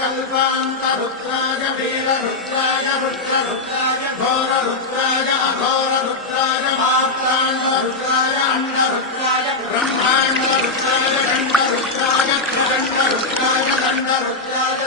कल्पान्तरुद्राय वीररुद्राय रुद्ररुद्राय घोररुद्राय अघोररुद्राय मात्राण्डरुद्राय अण्डरुद्राय ब्रह्माण्डरुद्राय दण्डरुद्राय त्रिदण्डरुद्राय दण्डरुद्राय